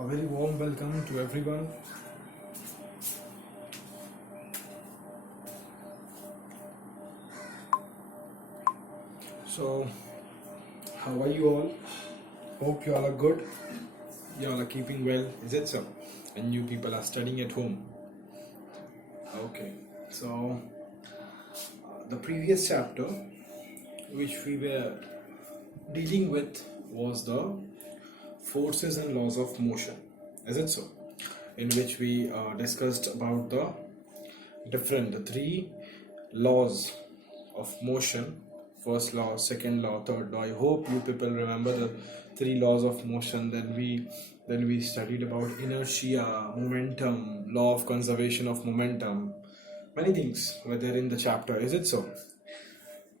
A very warm welcome to everyone. So, how are you all? Hope you all are good. You all are keeping well, is it so? And you people are studying at home. Okay, so the previous chapter which we were dealing with was the forces and laws of motion, is it so? In which we discussed about the three laws of motion: first law, second law, third law. I hope you people remember the three laws of motion. Then we studied about inertia, momentum, law of conservation of momentum, many things were there in the chapter, is it so?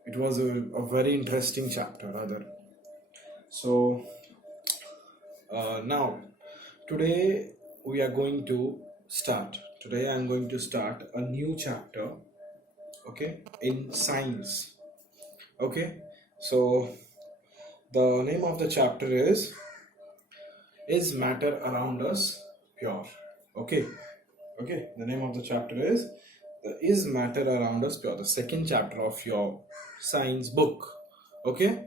It was a very interesting chapter rather. So now today we are going to start. Today I am going to start a new chapter, okay, in science. Okay, so the name of the chapter is matter around us pure? Okay, the name of the chapter is matter around us pure, the second chapter of your science book, okay,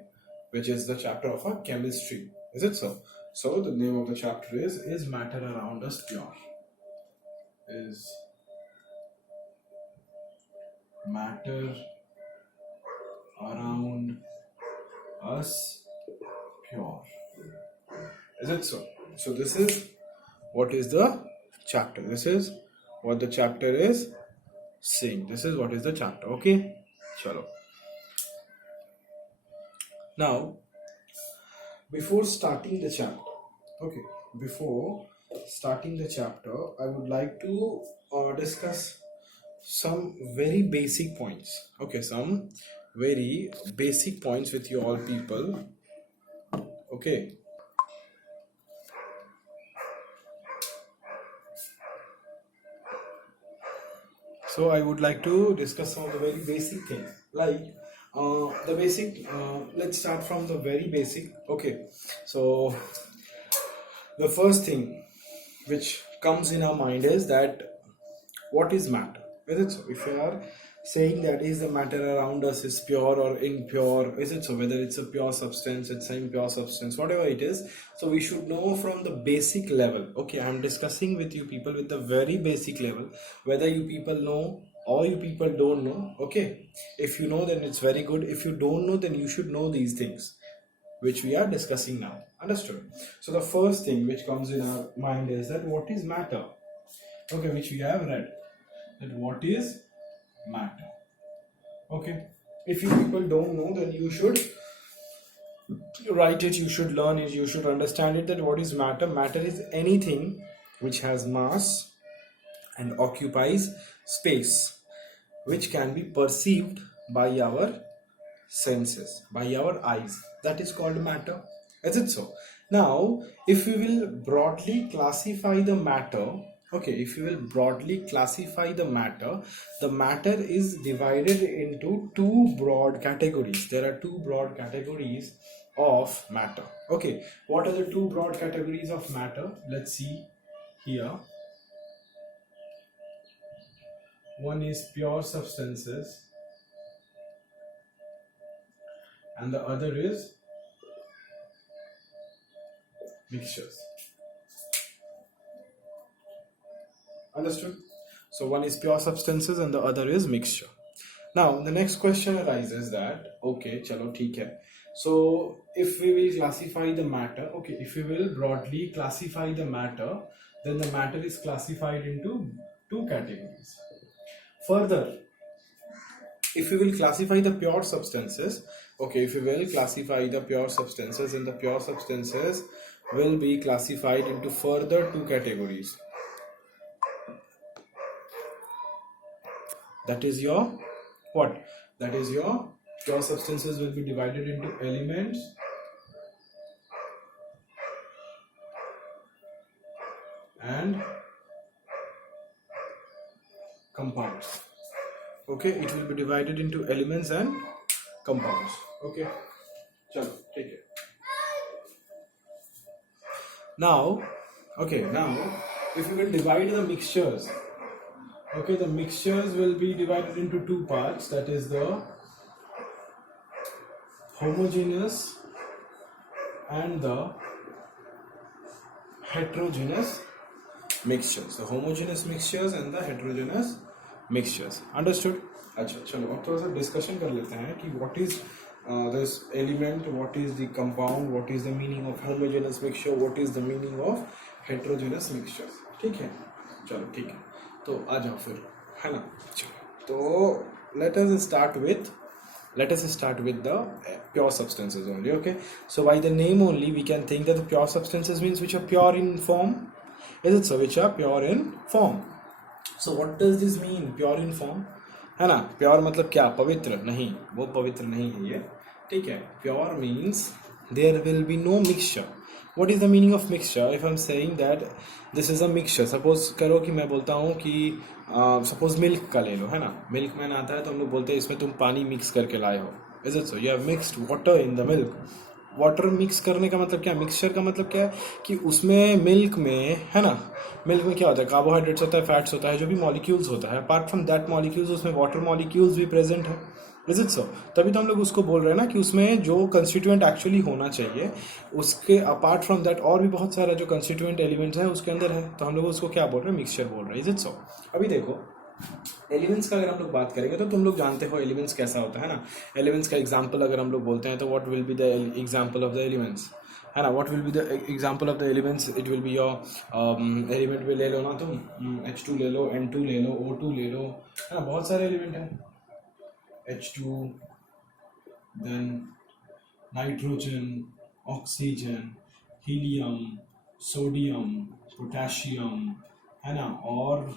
which is the chapter of our chemistry, is it so? So the name of the chapter is matter around us pure. Is matter around us pure, is it so? So this is what is the chapter. This is what the chapter is saying. This is what is the chapter. Okay, chalo. Now, before starting the chapter, I would like to discuss some very basic points. Okay, some very basic points with you all people. Okay. So I would like to discuss some of the very basic things, like the basic. Let's start from the very basic. Okay, so the first thing which comes in our mind is that what is matter? Is it so? If you are saying that is the matter around us is pure or impure, is it so? Whether it's a pure substance, it's an impure substance, whatever it is. So we should know from the basic level. Okay, I'm discussing with you people with the very basic level, whether you people know or you people don't know. Okay, if you know, then it's very good. If you don't know, then you should know these things which we are discussing now. Understood? So the first thing which comes in our mind is that what is matter? Okay, which we have read. That what is matter? Okay, if you people don't know, then you should write it, you should learn it, you should understand it. That what is matter? Matter is anything which has mass and occupies space, which can be perceived by our senses, by our eyes. That is called matter. Is it so? Now, if we will broadly classify the matter, okay, if you will broadly classify the matter is divided into two broad categories. There are two broad categories of matter. Okay, what are the two broad categories of matter? Let's see here. One is pure substances and the other is mixtures. Understood? So one is pure substances and the other is mixture. Now the next question arises that, okay, chalo, theek hai. So if we will classify the matter, okay, if we will broadly classify the matter, then the matter is classified into two categories. Further, if we will classify the pure substances, okay, if we will classify the pure substances, and the pure substances will be classified into further two categories. That is your what? That is your pure substances will be divided into elements and compounds. Okay, it will be divided into elements and compounds. Okay, chalo, take it. Now Okay, now if you will divide the mixtures, okay, the mixtures will be divided into two parts, that is the homogeneous and the heterogeneous mixtures. The homogeneous mixtures and the heterogeneous mixtures. Understood? अच्छा, चलो अब थोड़ा सा discussion कर लेते हैं कि what is this element, what is the compound, what is the meaning of homogeneous mixture, what is the meaning of heterogeneous mixture. ठीक है, चलो ठीक है, तो आ जाओ फिर, है ना. चलो तो let us start with the pure substances only. Okay, so by the name only we can think that the pure substances means which are pure in form. Is it so? Which are pure in form. So what does this mean, pure in form? है ना, pure मतलब क्या, पवित्र नहीं, वो पवित्र नहीं है ये, ठीक है. Pure means there will be no mixture. What is the meaning of mixture? If I am saying that this is a mixture, suppose करो कि मैं बोलता हूँ कि सपोज मिल्क का ले लो, है ना. मिल्क मैन आता है तो हम लोग बोलते हैं इसमें तुम पानी मिक्स करके लाए हो. Is it so? You have mixed water in the milk. Water mix करने का मतलब क्या, मिक्सचर का मतलब क्या है कि उसमें मिल्क में, है ना, मिल्क में क्या होता है, कार्बोहाइड्रेट्स होता है, फैट्स होता है, जो भी मॉलिक्यूल्स होता है, अपार्ट फ्रॉम दैट मॉलिक्यूल्स उसमें वाटर मॉलिक्यूल्स भी प्रेजेंट है. इज इट सो? तभी तो हम लोग उसको बोल रहे हैं ना कि उसमें जो कंस्टिट्यूएंट एक्चुअली होना चाहिए उसके अपार्ट फ्रॉम दैट और भी बहुत सारा जो कंस्टिट्यूएंट एलिमेंट्स है उसके अंदर है, तो हम लोग उसको क्या बोल रहे हैं, मिक्सचर बोल रहे हैं. इज इट सो? अभी देखो एलिमेंट्स का अगर हम लोग बात करेंगे तो तुम लोग जानते हो एलिमेंट्स कैसा होता है ना. एलिमेंट्स का एग्जांपल अगर हम लोग बोलते हैं तो what will be the example of the elements, है ना. What will be the example of the elements? It will be your element में ले लो ना तुम, H2 ले लो, N2 ले लो, O2 ले लो, है ना. बहुत सारे एलिमेंट हैं, H2, then nitrogen, oxygen, helium, sodium, potassium, है ना, और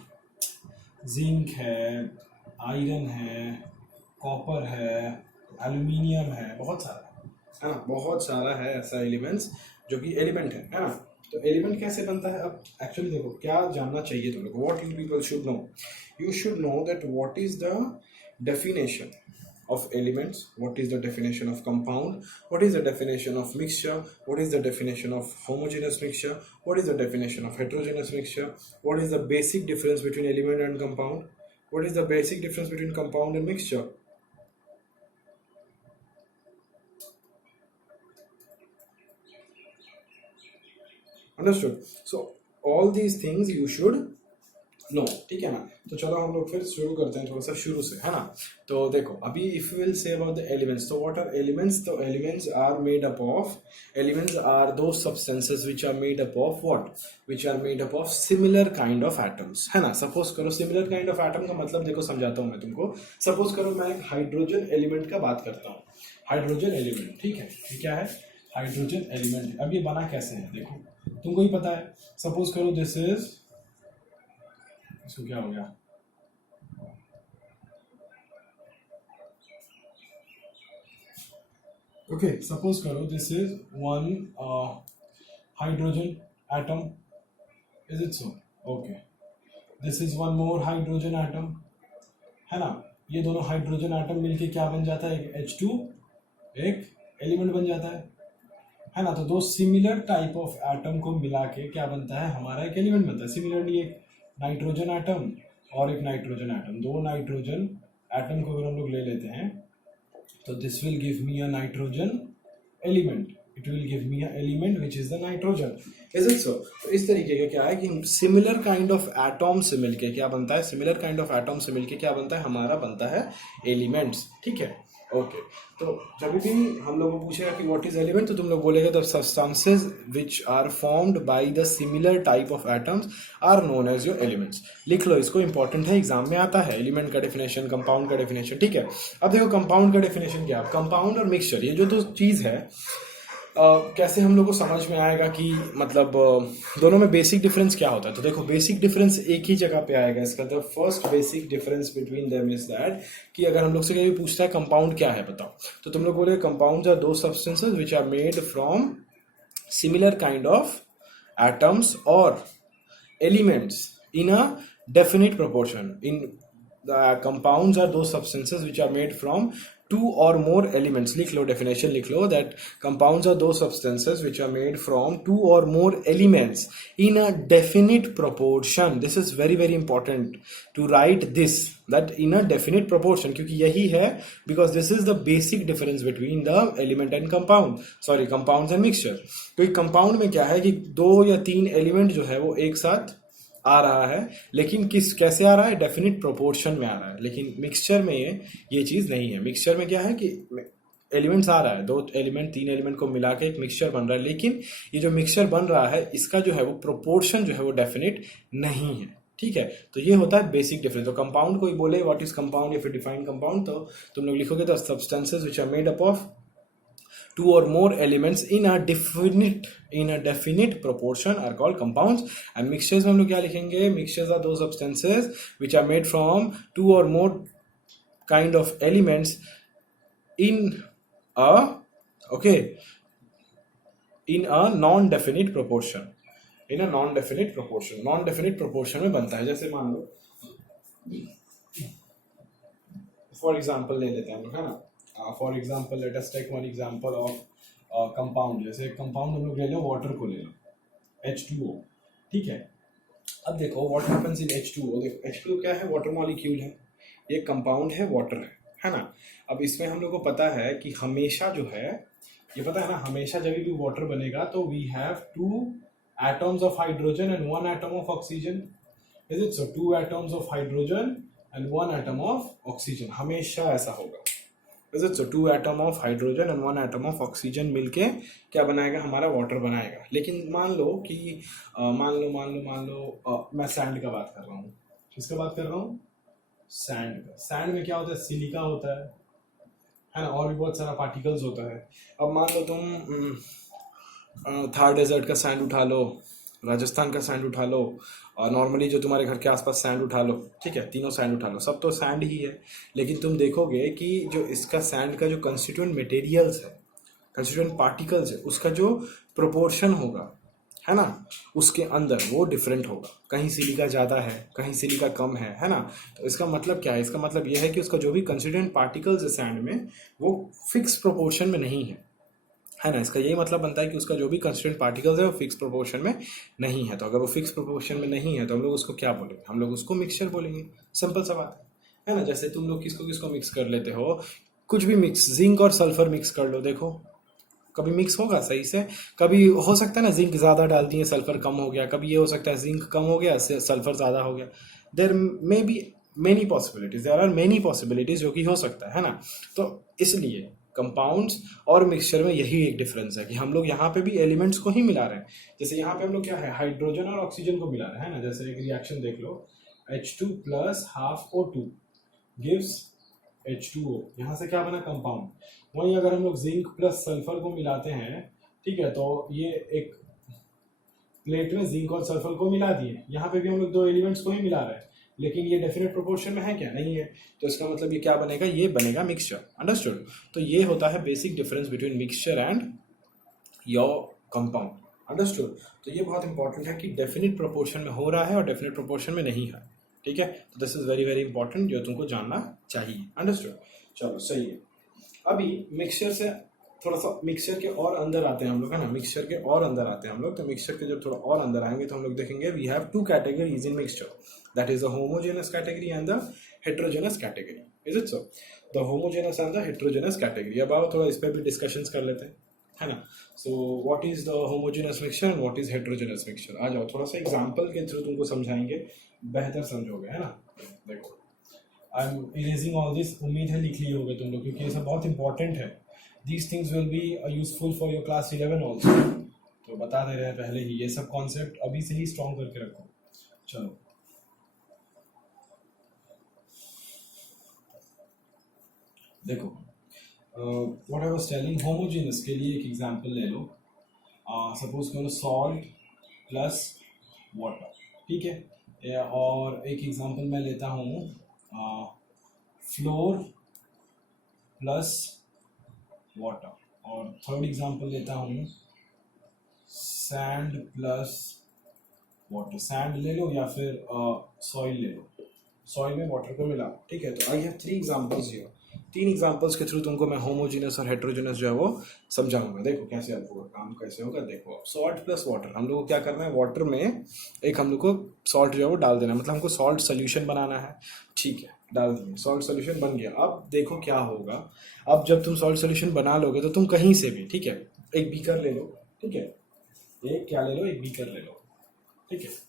जिंक है, आयरन है, कॉपर है, एल्यूमिनियम है, बहुत सारा है ना, बहुत सारा है ऐसा एलिमेंट्स जो कि एलिमेंट है ना. तो एलिमेंट कैसे बनता है? अब एक्चुअली देखो क्या जानना चाहिए तुम लोग को, what you people should know. You should know that what is the definition of elements, what is the definition of compound, what is the definition of mixture, what is the definition of homogeneous mixture, what is the definition of heterogeneous mixture, what is the basic difference between element and compound, what is the basic difference between compound and mixture. Understood? So all these things you should know, ठीक है ना. तो चलो हम लोग फिर शुरू करते हैं थोड़ा सा शुरू से, है ना. तो देखो अभी if you will say about the elements, तो व्हाट आर एलिमेंट्स? तो elements are made up of, elements are दो substances which are made up of what, which are made up of similar kind of atoms, है ना. Suppose करो similar kind of atom का मतलब देखो समझाता हूँ मैं तुमको. सपोज करो मैं एक हाइड्रोजन एलिमेंट का बात करता हूँ, हाइड्रोजन एलिमेंट, ठीक है. ये क्या है? Hydrogen element. अब ये बना कैसे है देखो, तुमको ही पता है. सपोज करो दिस इज, इसको क्या हो गया, ओके. सपोज करो this is one hydrogen atom. Is it so? Okay. This is one more hydrogen atom, है ना. ये दोनों हाइड्रोजन एटम मिलके क्या बन जाता है? एक H2, एक एलिमेंट बन जाता है ना. तो दो सिमिलर टाइप ऑफ एटम को मिला के क्या बनता है? हमारा एक एलिमेंट बनता है. सिमिलरली एक नाइट्रोजन एटम और एक नाइट्रोजन एटम, दो नाइट्रोजन एटम को अगर हम लोग ले लेते हैं तो this will give me a nitrogen element. It will give me a element which is the nitrogen. Is it सो? तो इस तरीके का क्या है कि सिमिलर काइंड ऑफ एटम से मिलके क्या बनता है, सिमिलर काइंड ऑफ एटम से मिलके क्या बनता है, हमारा बनता है एलिमेंट्स. ठीक है, ओके. तो जब भी हम लोग को पूछेगा कि व्हाट इज एलिमेंट, तो तुम लोग बोलेगा the substances which are formed by the similar type of atoms are known as your elements. लिख लो इसको, इंपॉर्टेंट है, एग्जाम में आता है. एलिमेंट का डेफिनेशन, कंपाउंड का डेफिनेशन, ठीक है. अब देखो कंपाउंड का डेफिनेशन क्या है. कंपाउंड और मिक्सचर ये जो तो चीज है, कैसे हम लोग को समझ में आएगा कि मतलब दोनों में बेसिक डिफरेंस क्या होता है. तो देखो बेसिक डिफरेंस एक ही जगह पे आएगा इसका. The first basic difference between them is that कि अगर हम लोग से कभी पूछता है कंपाउंड क्या है बताओ, तो तुम लोग बोले कंपाउंड्स आर दो substances which are made from similar kind of atoms और elements in a definite proportion. In the compounds are those substances which are made from two or more elements, लिख लो definition, लिख लो that compounds are those substances which are made from two or more elements in a definite proportion. This is very very important to write this, that in a definite proportion, क्योंकि यही है, because this is the basic difference between the element and compound, sorry compounds and mixture. तो compound में क्या है कि 2 या 3 element जो है वो एक साथ आ रहा है, लेकिन कैसे आ रहा है, डेफिनिट प्रोपोर्शन में आ रहा है. लेकिन मिक्सचर में ये चीज नहीं है. मिक्सचर में क्या है कि एलिमेंट्स आ रहा है, 2 एलिमेंट 3 एलिमेंट को मिला के एक मिक्सचर बन रहा है, लेकिन ये जो मिक्सचर बन रहा है इसका जो है वो प्रोपोर्शन जो है वो डेफिनिट नहीं है. ठीक है, तो ये होता है बेसिक डिफरेंस. तो कंपाउंड कोई बोले व्हाट इज कंपाउंड, या फिर डिफाइन कंपाउंड, तो तुम लोग लिखोगे the substances which are made up of two or more elements in a definite proportion are called compounds. And mixtures में हम लोग क्या लिखेंगे, mixtures are those substances which are made from 2 or more kind of elements in a non-definite proportion. In a non-definite proportion में बनता है. जैसे मान लो फॉर एग्जाम्पल ले लेते हैं हम लोग, है ना. For example let us take one example of compound. जैसे कंपाउंड हम लोग ले लो, वाटर को ले लो, H2O. ठीक है, अब देखो व्हाट हैपेंस इन H2O. देखो H2O क्या है, वाटर मॉलिक्यूल है, ये कंपाउंड है, वाटर है ना. अब इसमें हम लोग को पता है कि हमेशा जो है, ये पता है ना, हमेशा जब भी वाटर बनेगा तो we have 2 atoms of hydrogen and 1 atom of oxygen. Is it so? 2 atoms of hydrogen and 1 atom of oxygen. हमेशा ऐसा होगा. Is it so? 2 atom of hydrogen and 1 atom of oxygen मिलके क्या बनाएगा, हमारा वाटर बनाएगा. लेकिन मान लो कि मान लो मैं सैंड का बात कर रहा हूँ. किसका बात कर रहा हूँ, सैंड का. सैंड में क्या होता है, सिलिका होता है ना, और भी बहुत सारा पार्टिकल्स होता है. अब मान लो तुम थार डेजर्ट का सैंड उठा लो, राजस्थान का सैंड उठा लो, और नॉर्मली जो तुम्हारे घर के आसपास सैंड उठा लो, ठीक है, तीनों सैंड उठा लो, सब तो सैंड ही है. लेकिन तुम देखोगे कि जो इसका सैंड का जो कंस्टिट्यूएंट मटेरियल्स है, कंस्टिट्यूएंट पार्टिकल्स है, उसका जो प्रोपोर्शन होगा, है ना, उसके अंदर वो डिफरेंट होगा. कहीं सिलिका ज़्यादा है, कहीं सिलिका कम है ना. तो इसका मतलब क्या है, इसका मतलब यह है कि उसका जो भी कंस्टिट्यूएंट पार्टिकल्स है सैंड में, वो फिक्स प्रोपोर्शन में नहीं है ना. इसका यही मतलब बनता है कि उसका जो भी कंस्टिट्यूएंट पार्टिकल्स है वो फिक्स प्रोपोर्शन में नहीं है. तो अगर वो फिक्स प्रोपोर्शन में नहीं है तो हम लोग उसको क्या बोलेंगे, हम लोग उसको मिक्सचर बोलेंगे. सिंपल सा बात है ना. जैसे तुम लोग किसको किसको मिक्स कर लेते हो, कुछ भी मिक्स, जिंक और सल्फर मिक्स कर लो, देखो कभी मिक्स होगा सही से. कभी हो सकता है ना जिंक ज़्यादा डाल दिए सल्फर कम हो गया, कभी ये हो सकता है जिंक कम हो गया सल्फर ज़्यादा हो गया. There may be many possibilities, there are many possibilities जो कि हो सकता है ना. तो इसलिए कंपाउंड्स और मिक्सचर में यही एक डिफरेंस है कि हम लोग यहाँ पे भी एलिमेंट्स को ही मिला रहे हैं. जैसे यहाँ पे हम लोग क्या है, हाइड्रोजन और ऑक्सीजन को मिला रहे हैं ना. जैसे एक रिएक्शन देख लो, H2 plus half O2 gives H2O. यहाँ से क्या बना, कंपाउंड. वहीं अगर हम लोग जिंक प्लस सल्फर को मिलाते हैं, ठीक है, तो ये एक प्लेट में जिंक और सल्फर को मिला दिए, यहाँ पे भी हम लोग 2 एलिमेंट्स को ही मिला रहे हैं, लेकिन ये डेफिनेट प्रोपोर्शन में है क्या, नहीं है. तो इसका मतलब ये क्या बनेगा, ये बनेगा मिक्सचर. अंडरस्टूड. तो ये होता है basic difference between mixture and your compound. Understood. तो ये बहुत इंपॉर्टेंट है कि डेफिनेट प्रोपोर्शन में हो रहा है और डेफिनेट प्रोपोर्शन में नहीं है. ठीक है, तो this is very very important, जो तुमको जानना चाहिए. अंडरस्टूड. चलो सही है. अभी मिक्सचर से थोड़ा सा मिक्सचर के और अंदर आते हैं हम लोग, है ना. मिक्सचर के और अंदर आते हैं हम लोग. तो मिक्सचर के जब थोड़ा और अंदर आएंगे तो हम लोग देखेंगे we have 2 categories in mixture, that is the homogeneous category and the heterogeneous category. Is it so? The homogeneous and the heterogeneous category. अब आओ थोड़ा इस पर भी डिस्कशंस कर लेते हैं, है ना. So what is the homogeneous mixture and what is heterogeneous mixture. आ जाओ, थोड़ा सा एग्जांपल के थ्रू तुमको समझाएंगे, बेहतर समझोगे, है ना. देखो I am erasing all this, उम्मीद है लिख लिए होगे तुम लोग, क्योंकि ये सब बहुत इंपॉर्टेंट है. These things will be useful for your class 11 also. तो बता दे रहे हैं पहले ही, ये सब कॉन्सेप्ट अभी से ही स्ट्रॉन्ग करके रखो. चलो देखो, what I was telling, homogeneous के लिए एक एग्जांपल ले लो. सपोज करो सॉल्ट प्लस वाटर, ठीक है. और एक एग्जांपल मैं लेता हूँ फ्लोर प्लस वाटर. और थर्ड एग्जांपल लेता हूँ सैंड प्लस वाटर. सैंड ले लो या फिर सॉइल ले लो, सॉइल में वाटर को मिला. ठीक है, तो आई हैव 3 एग्जांपल्स हियर. तीन एग्जांपल्स के थ्रू तुमको मैं होमोजीनस और हेट्रोजीनस जो है वो समझाऊंगा। देखो कैसे आपको काम कैसे होगा। देखो सॉल्ट प्लस वाटर, हम लोग को क्या करना है, वाटर में एक हम लोग को सॉल्ट जो है वो डाल देना है, मतलब हमको सॉल्ट सोल्यूशन बनाना है। ठीक है, डाल दिए, सॉल्ट सोल्यूशन बन गया। अब देखो क्या होगा, अब जब तुम सॉल्ट सोल्यूशन बना लोगे तो तुम कहीं से भी, ठीक है, एक बीकर ले लो, ठीक है, एक क्या ले लो, एक बीकर ले लो, ठीक है।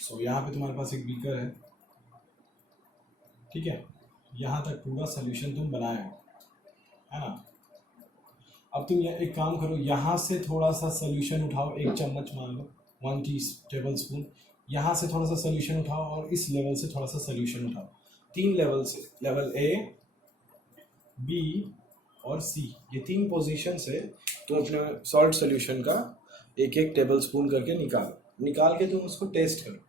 सो यहाँ पे तुम्हारे पास एक बीकर है, ठीक है, यहाँ तक पूरा सोल्यूशन तुम बनाए हो, है ना। अब तुम एक काम करो, यहाँ से थोड़ा सा सोल्यूशन उठाओ, एक चम्मच मान लो, 1 टेबल स्पून, यहाँ से थोड़ा सा सोल्यूशन उठाओ और इस लेवल से थोड़ा सा सोल्यूशन उठाओ। तीन लेवल से, लेवल ए, बी और सी, ये तीन पोजीशन से तुम अपने सॉल्ट सोल्यूशन का एक एक टेबल स्पून करके निकाल के तुम उसको टेस्ट करो।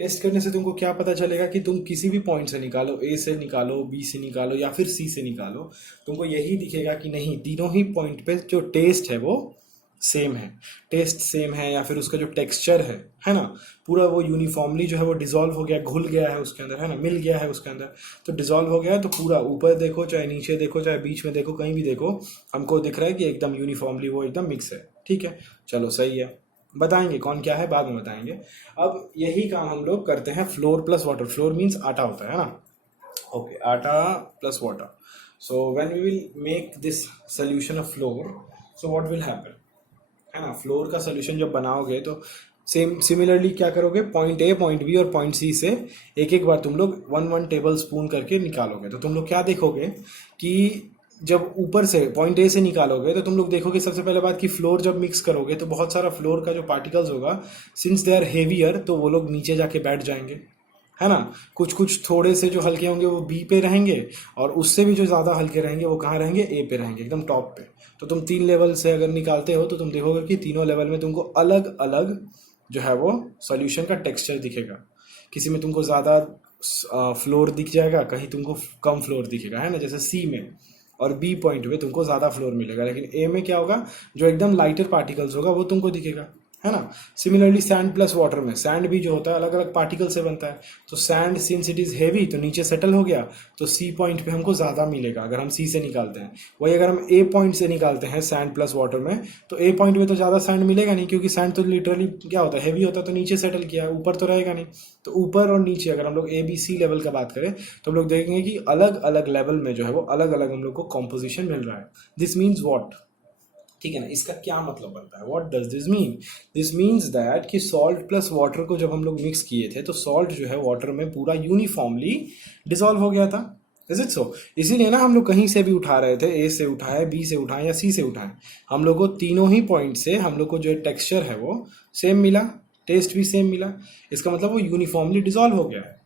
टेस्ट करने से तुमको क्या पता चलेगा कि तुम किसी भी पॉइंट से निकालो, ए से निकालो, बी से निकालो या फिर सी से निकालो, तुमको यही दिखेगा कि नहीं, तीनों ही पॉइंट पे जो टेस्ट है वो सेम है, टेस्ट सेम है, या फिर उसका जो टेक्सचर है ना, पूरा वो यूनिफॉर्मली जो है वो डिजॉल्व हो गया, घुल गया है उसके अंदर, है ना, मिल गया है उसके अंदर, तो डिजॉल्व हो गया है। तो पूरा ऊपर देखो चाहे नीचे देखो चाहे बीच में देखो, कहीं भी देखो, हमको दिख रहा है कि एकदम यूनिफॉर्मली वो एकदम मिक्स है। ठीक है, चलो सही है, बताएंगे कौन क्या है बाद में बताएंगे। अब यही काम हम लोग करते हैं flour plus water. Flour means आटा होता है ना, ओके, आटा plus water. So when we will make this solution of flour, so what will happen, है ना, फ्लोर का सोल्यूशन जब बनाओगे तो सिमिलरली क्या करोगे, पॉइंट ए, पॉइंट बी और पॉइंट सी से एक एक बार तुम लोग 1 टेबल स्पून करके निकालोगे। तो तुम लोग क्या देखोगे कि जब ऊपर से पॉइंट ए से निकालोगे तो तुम लोग देखोगे सबसे पहले बात कि फ्लोर जब मिक्स करोगे तो बहुत सारा फ्लोर का जो पार्टिकल्स होगा, सिंस दे आर हेवियर, तो वो लोग नीचे जाके बैठ जाएंगे, है ना। कुछ कुछ थोड़े से जो हल्के होंगे वो बी पे रहेंगे, और उससे भी जो ज़्यादा हल्के रहेंगे वो कहाँ रहेंगे, ए पे रहेंगे, एकदम टॉप पे। तो तुम 3 लेवल से अगर निकालते हो तो तुम देखोगे कि तीनों लेवल में तुमको अलग अलग जो है वो सॉल्यूशन का टेक्सचर दिखेगा। किसी में तुमको ज़्यादा फ्लोर दिख जाएगा, कहीं तुमको कम फ्लोर दिखेगा, है ना, जैसे सी में, और बी पॉइंट में तुमको ज़्यादा फ्लोर मिलेगा, लेकिन ए में क्या होगा, जो एकदम लाइटर पार्टिकल्स होगा वो तुमको दिखेगा, है ना। सिमिलरली सैंड प्लस वाटर में, सैंड भी जो होता है अलग अलग पार्टिकल से बनता है, तो sand since it is heavy तो नीचे सेटल हो गया, तो सी पॉइंट पे हमको ज़्यादा मिलेगा अगर हम सी से निकालते हैं। वही अगर हम ए पॉइंट से निकालते हैं सैंड प्लस वाटर में, तो ए पॉइंट में तो ज़्यादा सैंड मिलेगा नहीं, क्योंकि सैंड तो लिटरली क्या होता है, हेवी होता है, तो नीचे सेटल किया, ऊपर तो रहेगा नहीं। तो ऊपर और नीचे अगर हम लोग ए बी सी लेवल का बात करें तो हम लोग देखेंगे कि अलग अलग लेवल में जो है वो अलग अलग हम लोग को कॉम्पोजिशन मिल रहा है। दिस मीन्स वॉट, ठीक है ना, इसका क्या मतलब बनता है, what does this mean, this means that कि सॉल्ट प्लस वाटर को जब हम लोग मिक्स किए थे तो सॉल्ट जो है वाटर में पूरा यूनिफॉर्मली डिसॉल्व हो गया था। इज इट सो? इसीलिए ना हम लोग कहीं से भी उठा रहे थे, ए से उठाए, बी से उठाए या सी से उठाए, हम लोग को तीनों ही पॉइंट से हम लोग को जो टेक्सचर है वो सेम मिला, टेस्ट भी सेम मिला। इसका मतलब वो यूनिफॉर्मली डिसॉल्व हो गया है।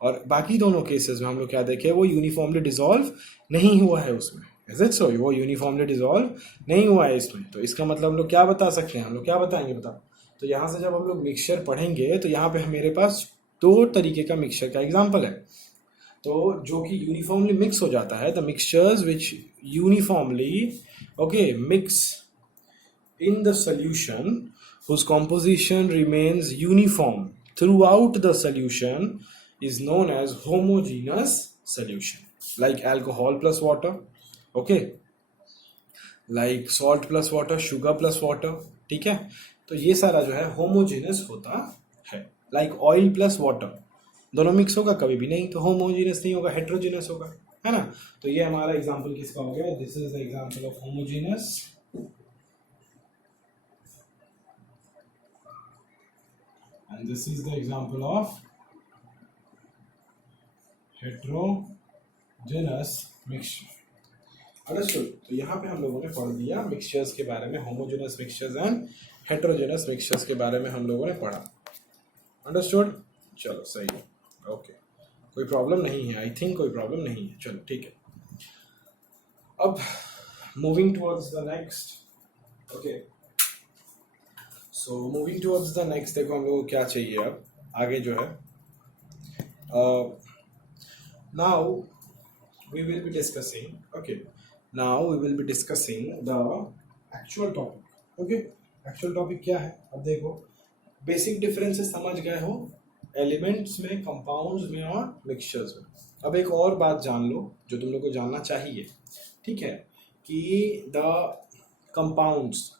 और बाकी दोनों केसेस में हम लोग क्या देखे, वो यूनिफॉर्मली डिसॉल्व नहीं हुआ है उसमें। इज इट सो? वो यूनिफॉर्मली डिसॉल्व नहीं हुआ है इसमें। तो इसका मतलब हम लोग क्या बता सकते हैं, हम लोग क्या बताएंगे, बताओ। तो यहाँ से जब हम लोग मिक्सचर पढ़ेंगे तो यहाँ पे मेरे पास 2 तरीके का मिक्सचर का एग्जाम्पल है। तो जो कि यूनिफॉर्मली मिक्स हो जाता है, the mixtures which uniformly okay mix in the solution whose composition remains uniform throughout the solution is known as homogeneous solution, like alcohol plus water, okay, like salt plus water, sugar plus water, ठीक है। तो ये सारा जो है homogeneous होता है। Like oil plus water, दोनों मिक्स होगा कभी भी नहीं, तो होमोजेनस नहीं होगा, हेट्रोजेनस होगा, है ना। तो ये हमारा एग्जांपल किसका हो गया, this is the example of homogeneous and this is the example of heterogeneous mixture. Understood? तो यहाँ पे हम लोगों ने पढ़ दिया मिक्सचर्स के बारे में, homogeneous mixtures and heterogeneous mixtures के बारे में हम लोगों ने पढ़ा। अंडरस्टूड? चलो सही है, ओके, कोई प्रॉब्लम नहीं है, आई थिंक कोई प्रॉब्लम नहीं है, चलो ठीक है। अब moving towards the next, okay, so moving towards the next, देखो हम लोग को क्या चाहिए अब आगे जो है। Now we will be discussing, okay, now we will be discussing the actual topic. Okay, actual topic क्या है, अब देखो, बेसिक डिफरेंसेस समझ गए हो, एलिमेंट्स में, कंपाउंड्स में और मिक्सचर्स में। अब एक और बात जान लो जो तुम लोग को जानना चाहिए, ठीक है, कि the compounds,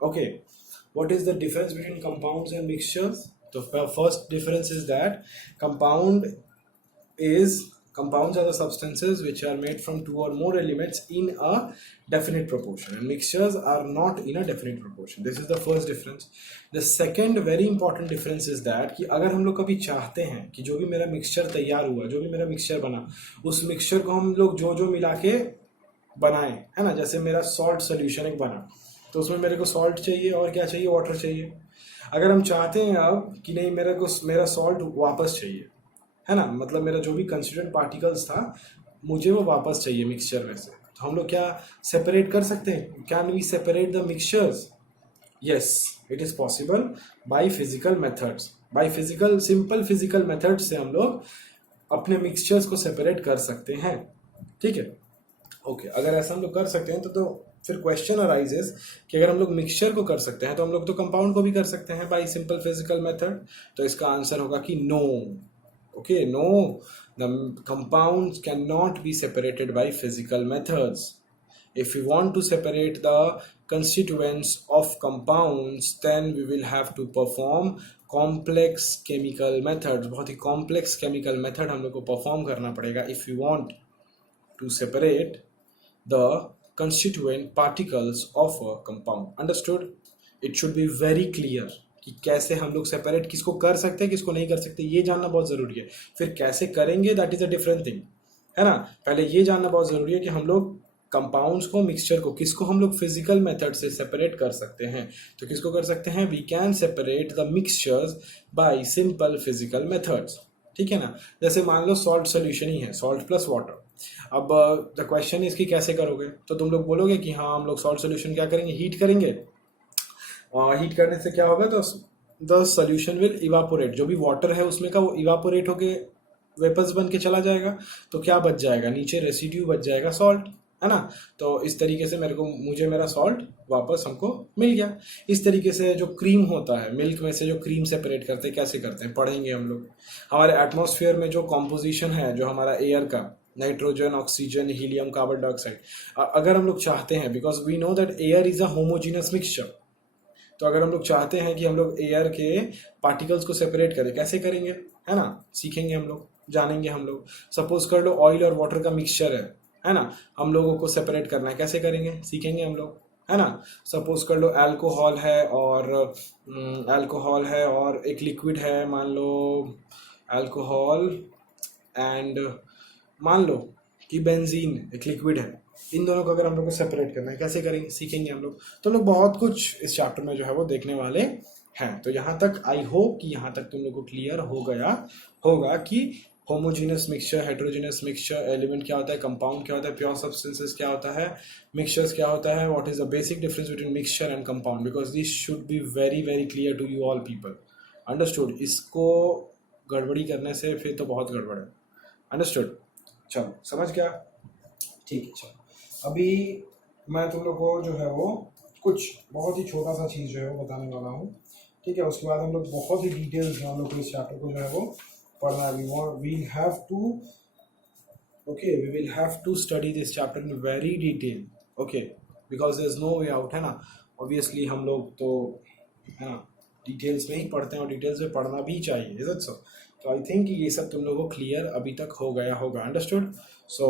okay, what is the difference between compounds and mixtures? The first difference is that compounds are the substances which are made from two or more elements in a definite proportion, and mixtures are not in a definite proportion. This is the first difference. The second very important difference is that कि अगर हम लोग कभी चाहते हैं कि जो भी मेरा मिक्सचर तैयार हुआ, जो भी मेरा मिक्सचर बना, उस मिक्सचर को हम लोग जो जो मिला के बनाएं, है ना, जैसे मेरा सॉल्ट सोल्यूशन एक बना, तो उसमें मेरे को सॉल्ट चाहिए और क्या चाहिए, वाटर चाहिए। अगर हम चाहते हैं अब कि नहीं मेरा सॉल्ट वापस चाहिए, है ना, मतलब मेरा जो भी कंस्टिट्यूएंट पार्टिकल्स था मुझे वो वापस चाहिए मिक्सचर में से, तो हम लोग क्या सेपरेट कर सकते हैं? Can we separate the mixtures? Yes, it is possible by physical methods. By physical, simple physical methods से हम लोग अपने मिक्सचर्स को सेपरेट कर सकते हैं, ठीक है, ओके। अगर ऐसा हम लोग कर सकते हैं तो फिर क्वेश्चन अराइजेस कि अगर हम लोग मिक्सचर को कर सकते हैं तो हम लोग तो कंपाउंड को भी कर सकते हैं बाय सिंपल फिजिकल मेथड। तो इसका आंसर होगा कि no, okay, no, the compounds can not be separated by physical methods. If we want to separate the constituents of compounds, then we will have to perform complex chemical methods। बहुत ही complex chemical method हम लोग को perform करना पड़ेगा if we want to separate the constituent particles of a compound। Understood? It should be very clear कि कैसे हम लोग सेपरेट किसको कर सकते हैं, किसको नहीं कर सकते, ये जानना बहुत ज़रूरी है। फिर कैसे करेंगे, that is a different thing, है ना। पहले ये जानना बहुत ज़रूरी है कि हम लोग कंपाउंड्स को, मिक्सचर को, किसको हम लोग फिजिकल मेथड से सेपरेट कर सकते हैं। तो किसको कर सकते हैं? We can separate the mixtures by simple physical methods, ठीक है ना। जैसे मान लो सॉल्ट सोल्यूशन ही है, सॉल्ट प्लस वाटर। अब द क्वेश्चन इज कि कैसे करोगे, तो तुम लोग बोलोगे कि हाँ हम लोग सॉल्ट सोल्यूशन क्या करेंगे, हीट करेंगे, और हीट करने से क्या होगा, तो द सोल्यूशन विल इवापोरेट, जो भी वाटर है उसमें का वो इवापोरेट होके वेपर्स बन के चला जाएगा, तो क्या बच जाएगा, नीचे रेसिड्यू बच जाएगा सॉल्ट, है ना। तो इस तरीके से मुझे मेरा सॉल्ट वापस हमको मिल गया। इस तरीके से जो क्रीम होता है, मिल्क में से जो क्रीम सेपरेट करते हैं, कैसे करते हैं पढ़ेंगे हम लोग। हमारे एटमॉस्फेयर में जो कॉम्पोजिशन है, जो हमारा एयर का, nitrogen, oxygen, helium, carbon dioxide, अगर हम लोग चाहते हैं, because we know that air is a homogeneous mixture, तो अगर हम लोग चाहते हैं कि हम लोग एयर के पार्टिकल्स को सेपरेट करें, कैसे करेंगे, है ना, सीखेंगे हम लोग, जानेंगे हम लोग। सपोज कर लो ऑयल और वाटर का मिक्सचर है ना, हम लोगों को सेपरेट करना है, कैसे करेंगे, सीखेंगे हम लोग, है ना। सपोज कर लो अल्कोहल है और एक लिक्विड है, मान लो अल्कोहल, एंड मान लो कि बेंजीन एक लिक्विड है, इन दोनों को अगर हम लोग को सेपरेट करना है, कैसे करेंगे, सीखेंगे हम लोग। तो हम लोग बहुत कुछ इस चैप्टर में जो है वो देखने वाले हैं। तो यहाँ तक आई होप कि यहाँ तक तुम लोग को क्लियर हो गया होगा कि homogeneous mixture, heterogeneous mixture, element क्या होता है, कंपाउंड क्या होता है, प्योर सब्सटेंसेस क्या होता है, मिक्सचर्स क्या होता है, what is the basic difference between mixture and compound, because this should be very very clear to you all people. Understood? इसको गड़बड़ी करने से फिर तो बहुत गड़बड़ है। अंडरस्टूड? चलो, समझ गया, ठीक है। चलो, अभी मैं तुम लोग को जो है वो कुछ बहुत ही छोटा सा चीज़ जो है वो बताने वाला हूँ, ठीक है। उसके बाद हम लोग बहुत ही डिटेल्स में हम लोग को इस चैप्टर को जो है वो पढ़ना है। we will have to study this chapter in very detail, okay, because there is no way out, है ना। obviously हम लोग तो, है ना, डिटेल्स में ही पढ़ते हैं और डिटेल्स में पढ़ना भी चाहिए, is it so? तो आई थिंक ये सब तुम लोगों को क्लियर अभी तक हो गया होगा। अंडरस्टूड? सो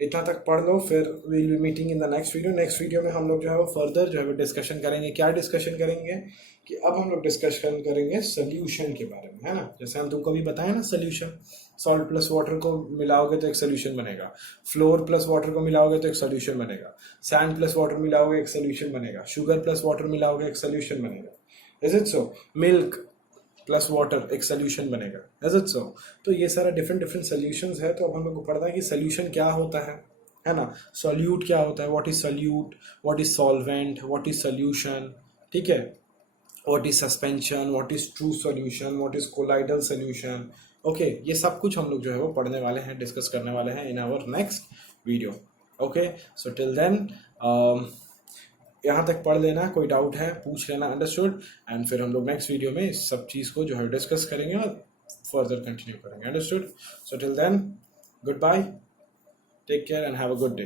इतना तक पढ़ लो, फिर will be meeting in the next video. Next video में हम लोग जो है वो फर्दर जो है वो डिस्कशन करेंगे। क्या डिस्कशन करेंगे कि अब हम लोग डिस्कशन करेंगे सोल्यूशन के बारे में, है ना। जैसे हम तुमको अभी बताएं ना, सोल्यूशन, सॉल्ट प्लस वाटर को मिलाओगे तो एक सोल्यूशन बनेगा, फ्लोर प्लस वाटर को मिलाओगे तो एक सोल्यूशन बनेगा, सैंड प्लस वाटर मिलाओगे एक सोल्यूशन बनेगा, शुगर प्लस वाटर मिलाओगे एक सोल्यूशन बनेगा, is it so? Milk plus water एक सोल्यूशन बनेगा, इज इट सो? तो ये सारा डिफरेंट सोल्यूशंस है। तो अब हम लोग को पढ़ना है कि सोल्यूशन क्या होता है ना। सॉल्यूट क्या होता है, what is solute, what is solvent, what is solution, ठीक है, what is suspension, what is true solution, what is colloidal solution, okay. ये सब कुछ हम लोग जो है वो पढ़ने वाले हैं, डिस्कस करने वाले हैं in our next video, okay. So till then यहाँ तक पढ़ लेना, कोई डाउट है पूछ लेना, अंडरस्टूड। एंड फिर हम लोग नेक्स्ट वीडियो में इस सब चीज़ को जो है डिस्कस करेंगे और फर्दर कंटिन्यू करेंगे। Understood? So till then, good bye, take care and have a good day.